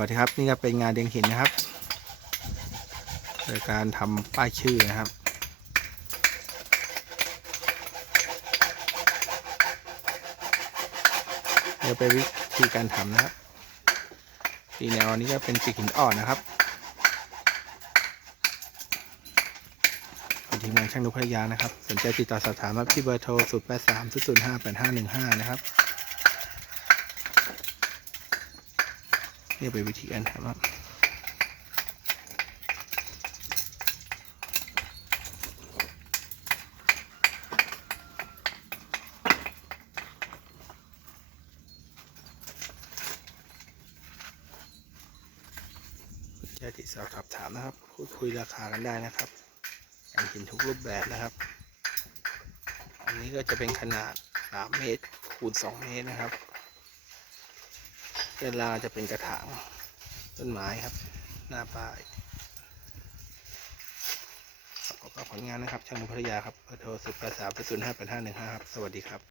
วัสดีครับนี่ก็เป็นงานเดียงหินนะครับโดยการทำป้ายชื่อนะครับเดี๋ยวไปวิธีการทำนะครับสีแนวอันนี้ก็เป็นสีหินอ่อนนะครับเป็นทีมงานช่างนุพยานะครับ สนใจติดต่อสอบถามที่เบอร์โทร 0 8 3 0 0 5 8 5 1 5 นะครับ นี่เป็นวิธีการทำครับสนใจติดสอบถามนะครับพูดคุยราคากันได้นะครับการหินทุกรูปแบบนะครับ อันนี้ก็จะเป็นขนาด3เมตรคูณ2เมตรนะครับ ด้านล่างจะเป็นกระถางต้นไม้ครับ หน้าป้ายประกอบกับผลงานนะครับช่างมุพัทยาครับเบอร์ศูนย์ห้าเปอร์ห้าหนึ่งห้าครับ สวัสดีครับ